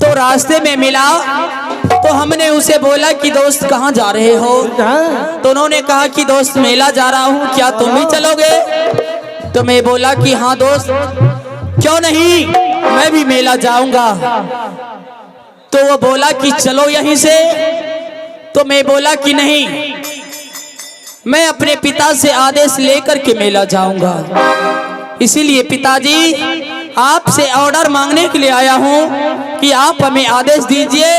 तो रास्ते में मिला तो हमने उसे बोला कि दोस्त कहाँ जा रहे हो? तो उन्होंने कहा कि दोस्त मेला जा रहा हूँ, क्या तुम भी चलोगे? तो मैं बोला कि हाँ दोस्त, क्यों नहीं, मैं भी मेला जाऊंगा। तो वो बोला कि चलो यहीं से। तो मैं बोला कि नहीं, मैं अपने पिता से आदेश लेकर के मेला जाऊंगा। इसीलिए पिताजी आपसे ऑर्डर मांगने के लिए आया हूं कि आप हमें आदेश दीजिए,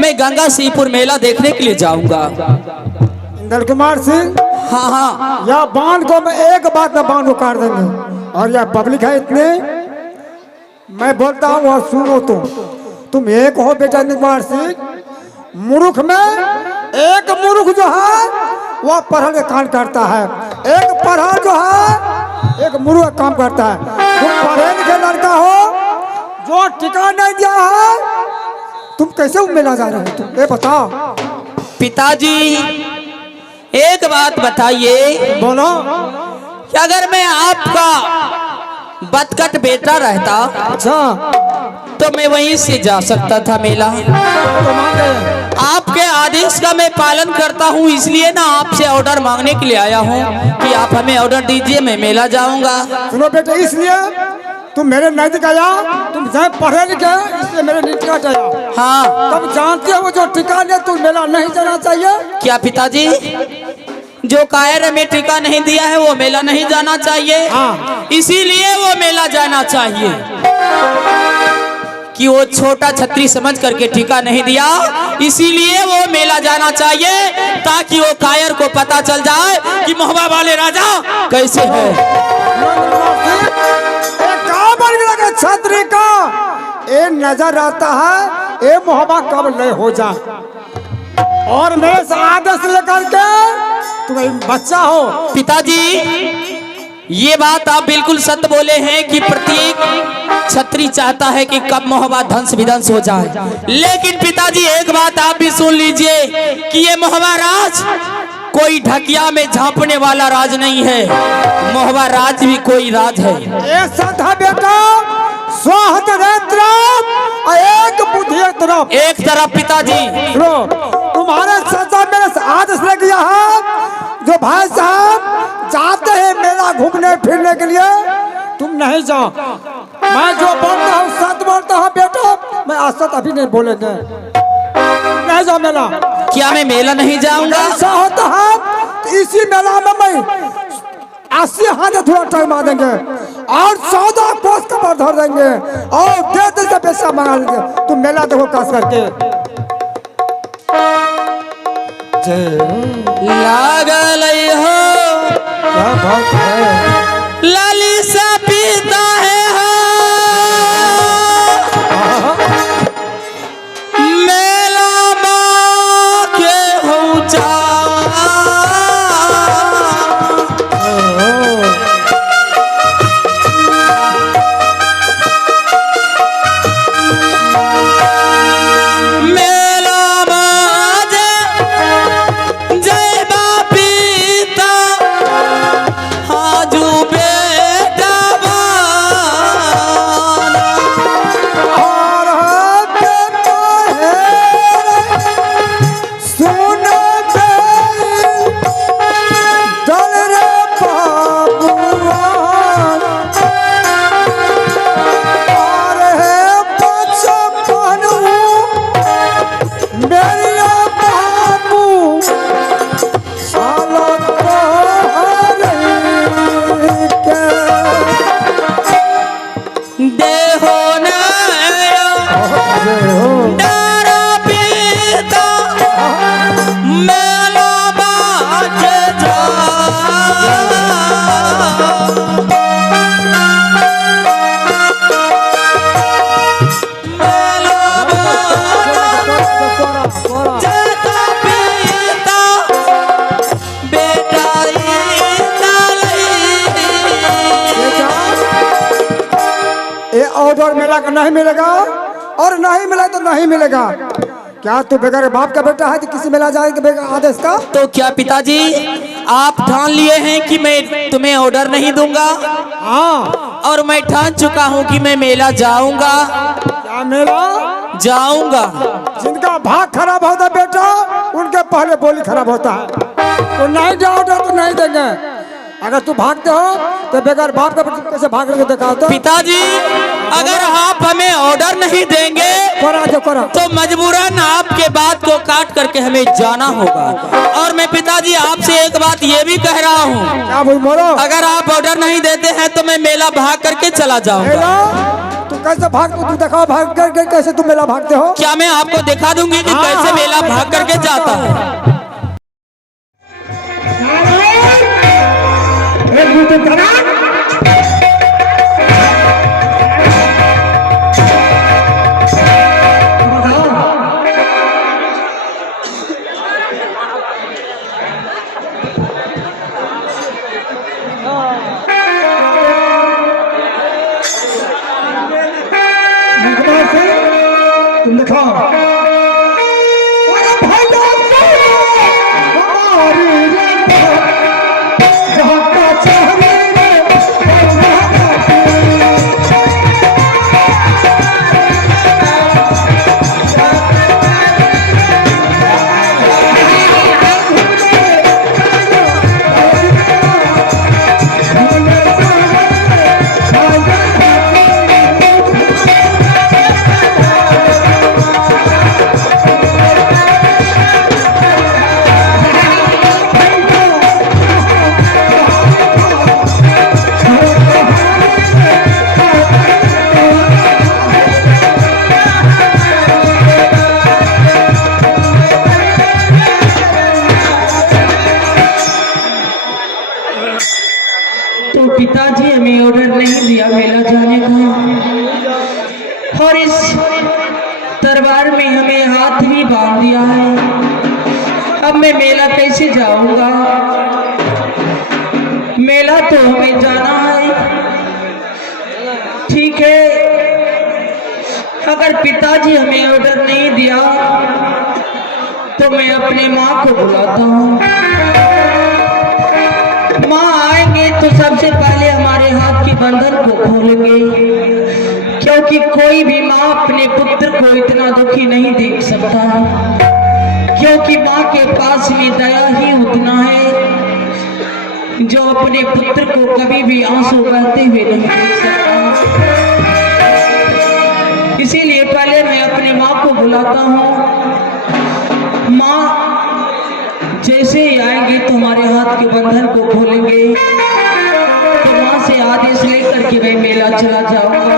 मैं गंगा सीपुर मेला देखने के लिए जाऊंगा। इंद्र कुमार सिंह, हाँ हाँ, या बांध को मैं एक बात में बांध उखाड़ देंगे। और यह पब्लिक है इतने, मैं बोलता हूँ और सुनो तुम एक हो बेटा इंद्र कुमार सिंह। मूर्ख में एक मूर्ख जो है वह पढ़ा के काम करता है, एक पढ़ा जो है एक मूर्ख काम करता है। तुम पढ़े लिखे लड़का हो जो टिका नहीं दिया है, तुम कैसे मेला जा रहे हो? तुम ये बताओ। पिताजी एक बात बताइए, बोलो। कि अगर मैं आपका बतकट बेटा रहता अच्छा, तो मैं वहीं से जा सकता था मेला। आपके आदेश का मैं पालन करता हूँ, इसलिए ना आपसे ऑर्डर मांगने के लिए आया हूँ कि आप हमें ऑर्डर दीजिए, मैं मेला जाऊंगा। सुनो बेटे, इसलिए तुम मेरे नजदीक आया, तुम जहाँ पढ़े लिखे इसलिए मेरे नजदीक आया। हाँ, तब जानते हो जो ठिकाने तुम मेला नहीं जाना चाहिए। क्या पिताजी? जो कायर में टीका नहीं दिया है वो मेला नहीं जाना चाहिए। हाँ। इसीलिए वो मेला जाना चाहिए कि वो छोटा छतरी समझ करके टीका नहीं दिया, इसीलिए वो मेला जाना चाहिए ताकि वो कायर को पता चल जाए कि मोहबा वाले राजा कैसे है। छतरी का ये नजर आता है, ये मोहब्बत कब ले हो जाए। और मेरे से आदेश लेकर के तुम बच्चा हो। पिताजी ये बात आप बिल्कुल सत्य बोले हैं कि प्रत्येक छत्री चाहता है कि कब मोहब्बत ध्वंस विध्वंस हो जाए। लेकिन पिताजी एक बात आप भी सुन लीजिए कि ये मोहब्बा राज कोई ढकिया में झांपने वाला राज नहीं है, मोहब्बा राज भी कोई राज है। ऐसा था बेटा, स्वाहत एक बुद्धि एक तरफ पिताजी तुम्हारे सजा मेरे से आदेश ले गया है। जो भाई साहब जाते हैं मेला घूमने फिरने के लिए, तुम नहीं जाओ। मैं जो बोलता हूँ सच बोलता हूँ बेटा, मैं असत अभी नहीं बोलेंगे। नहीं जाओ मेला। क्या मैं मेला नहीं जाऊंगा? ऐसा होता है तो इसी मेला में मैं 80 हाथ थोड़ा टाइम आ देंगे और 14 पोस्ट का धर देंगे और दे से पैसा मंगा लेंगे। तुम मेला देखो खास करके। लागल हो क्या बात है, लाली सा पीता है मेला माँ के हो जा। ऑर्डर मेला का नहीं मिलेगा और नहीं मिला तो नहीं मिलेगा। क्या तू बेगर बाप का बेटा है तो किसी मेला जाएगा बेगर आदेश का? तो क्या पिताजी आप ठान लिए हैं कि मैं तुम्हें ऑर्डर नहीं दूंगा? हाँ, और मैं ठान चुका हूं कि मैं मेला जाऊंगा। क्या मेला? जाऊंगा। जिनका भाग खराब होता है बेटा, उनके पहले बोली खराब होता है। तो नहीं जाओगे तो नहीं देंगे। अगर तू भागते हो तो बेकार बाप का बेटा कैसे भाग रहे देखा तो। पिताजी अगर आप हमें ऑर्डर नहीं देंगे तो मजबूरन आपके बात को काट करके हमें जाना होगा। और मैं पिताजी आपसे एक बात ये भी कह रहा हूँ, क्या बोलो, अगर आप ऑर्डर नहीं देते हैं तो मैं मेला भाग करके चला जाऊंगा। तू कैसे भाग, तू दिखाओ भाग करके कैसे तुम मेला भागते हो। क्या मैं आपको दिखा दूंगी कि कैसे मेला भाग करके जाता है। तुम दिखाओ पिताजी हमें ऑर्डर नहीं दिया मेला जाने का, और इस दरबार में हमें हाथ भी बांध दिया है। अब मैं मेला कैसे जाऊंगा? मेला तो हमें जाना है। ठीक है, अगर पिताजी हमें ऑर्डर नहीं दिया तो मैं अपने माँ को बुलाता हूँ। माँ आएंगे तो सबसे पहले हमारे हाथ के बंधन को खोलेंगे, क्योंकि कोई भी माँ अपने पुत्र को इतना दुखी नहीं देख सकता, क्योंकि माँ के पास में दया ही उतना है जो अपने पुत्र को कभी भी आंसू बहते हुए नहीं देख सकता। इसीलिए पहले मैं अपनी माँ को बुलाता हूँ। माँ जैसे ही आएंगे तो हमारे हाथ के बंधन को खोलेंगे, तो माँ से आदेश लेकर के मैं मेला चला जाऊंगा।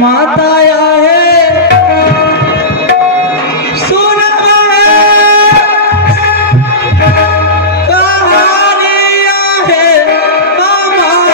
माता आया है, सुन है, कहानियां है हमारा।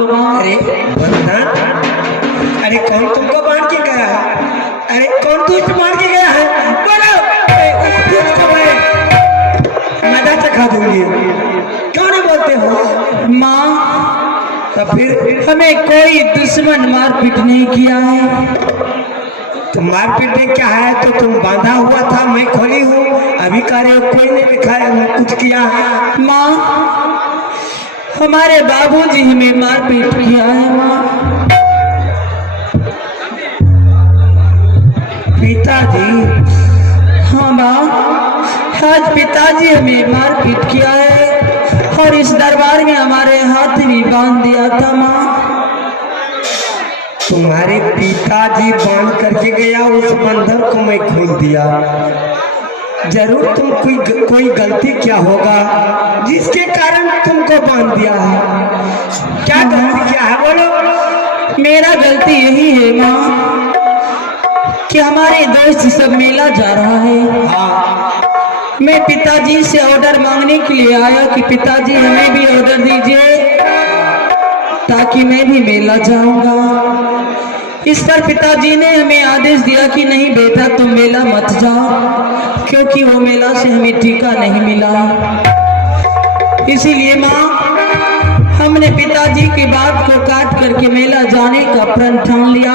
दो माँ। अरे बंधन, अरे कौन तुमको बांध के गया है? अरे कौन तुझको बांध के गया है? बोलो, उस तुझको मैं मजा चखा दूंगी। क्यों नहीं बोलते हो? माँ तो फिर हमें कोई दुश्मन मारपीट नहीं किया है। तुम मारपीट नहीं क्या है तो तुम बांधा हुआ था, मैं खोली हूँ। अभी कह रहे हो कोई नहीं दिखाया कुछ किया है। माँ हमारे बाबूजी हमें मारपीट किया है माँ। पिताजी? हाँ माँ, आज पिताजी हमें मारपीट किया है और इस दरबार में हमारे हाथ भी बांध दिया था माँ। तुम्हारे पिताजी बांध करके गया, उस बंधन को मैं खोल दिया। जरूर तुम कोई गलती क्या होगा जिसके कारण तुमको बांध दिया है। क्या गलती क्या है बोलो? मेरा गलती यही है माँ कि हमारे दोस्त सब मेला जा रहा है। हाँ, मैं पिताजी से ऑर्डर मांगने के लिए आया कि पिताजी हमें भी ऑर्डर दीजिए ताकि मैं भी मेला जाऊंगा। इस पर पिताजी ने हमें आदेश दिया कि नहीं बेटा तुम मेला मत जाओ, क्योंकि वो मेला से हमें टीका नहीं मिला। इसीलिए माँ हमने पिताजी की बात को काट करके मेला जाने का प्रण ठान लिया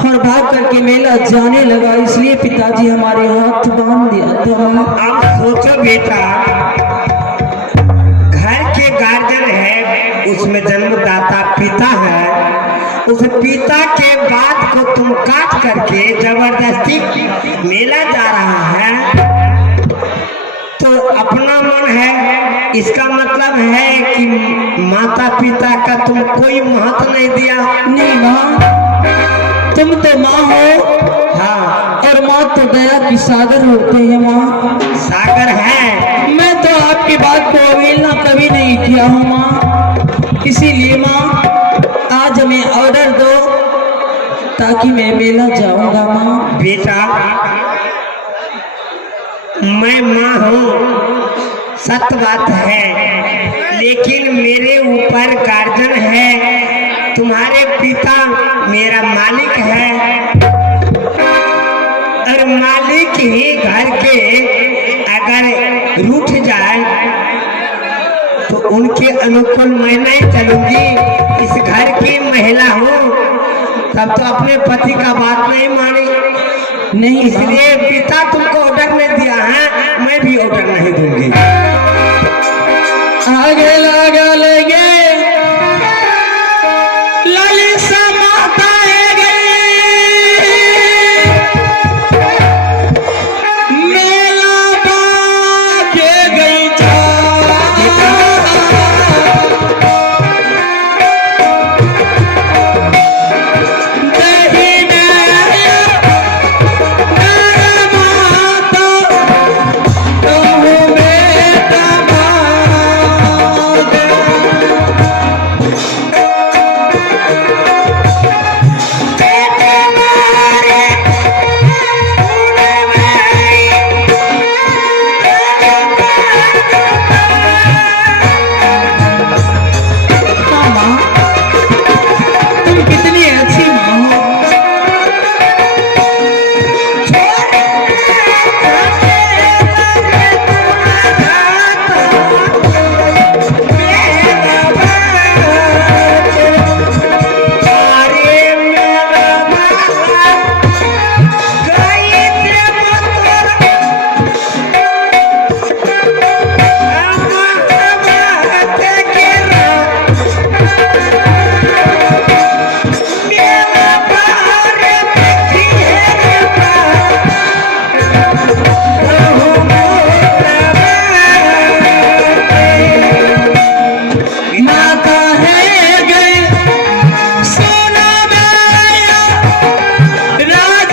और भाग करके मेला जाने लगा। इसलिए पिताजी हमारे हाथ बांध दिया था। अब सोचो बेटा, घर के गार्जियन है, उसमें जन्मदाता पिता है। उस पिता के बात को तुम काट करके जबरदस्ती मेला जा रहा है तो अपना मन है, इसका मतलब है कि माता पिता का तुम कोई महत्व नहीं दिया। नहीं माँ, तुम तो माँ हो। हाँ, और माँ तो दया की सागर होते हैं माँ। सागर है। मैं तो आपकी बात को अवहेलना कभी नहीं किया हूँ माँ। इसीलिए माँ आज हमें ऑर्डर दो ताकि मैं मेला जाऊंगा माँ। बेटा मैं माँ हूँ, सत्य बात है, लेकिन मेरे ऊपर गार्जियन है। तुम्हारे पिता मेरा मालिक है और मालिक ही घर के अगर रूठ जाए तो उनके अनुकूल मैं नहीं चलूंगी। इस घर की महिला हूँ, तब तो अपने पति का बात नहीं मानी। नहीं इसलिए पिता तुमको ऑर्डर नहीं दिया है, मैं भी ऑर्डर नहीं दूंगी। आगे लगा ले